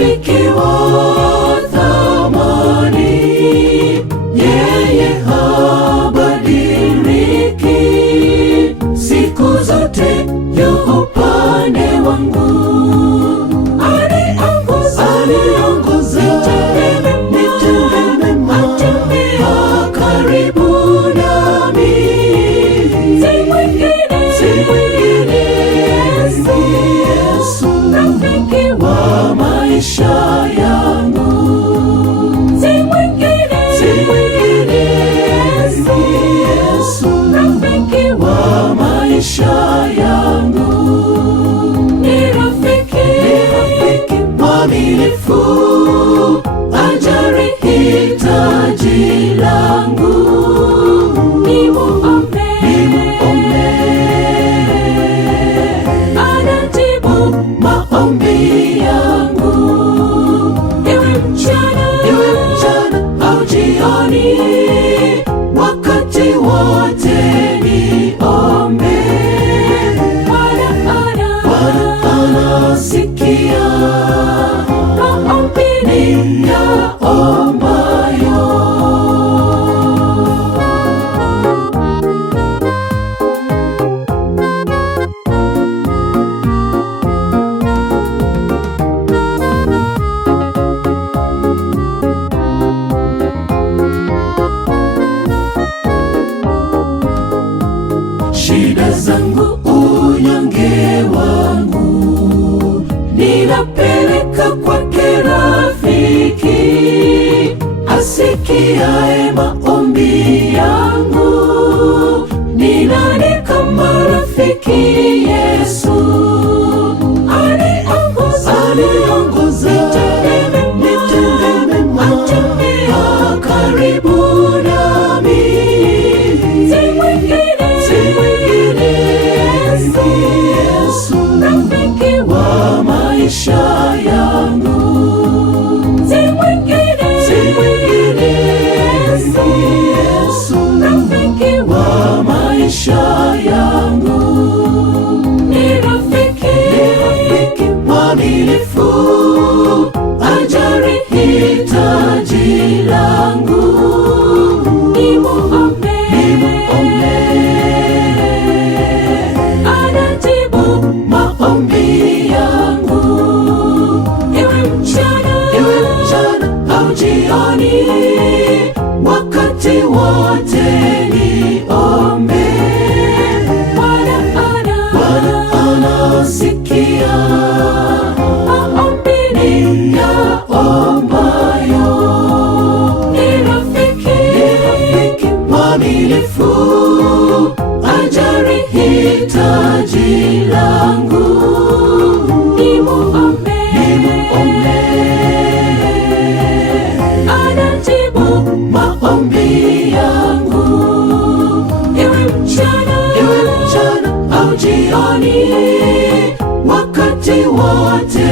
rafiki wa thamani, yeye habadiliki, siku zote yu upande wangu. Aniongoza nitembee, atembea karibu nami. Si mwingine ni Yesu, rafiki wa maisha yangu. Si mwingine ni Yesu, rafiki wa maisha yangu. Ni rafiki mwaminifu, ajali hitaji langu. Nimuombe, anajibu maombi yangu. Iwe mchana au jioni, wakati wote niombe. Bwana anasikia maombi niyaombayo. Shida zangu, unyonge wangu, ninapeleka kwake rafiki, asikiaye maombi yangu. Ni nani kama rafiki Yesu? Aniongoza nitembee, atembea karibu nami. Si mwingine ni Yesu, rafiki wa maisha yangu. Si mwingine ni Yesu, rafiki wa maisha yangu. Ni rafiki mwaminifu, ajali hitaji langu. Nimuombe, anajibu maombi yangu. Iwe mchana au jioni, wakati wote niombe. Bwana anasikia maombi niyaombayo. Ni rafiki mwaminifu, ajali hitaji langu. Nimuombe, anajibu maombi yangu. Iwe mchana au jioni, wakati wote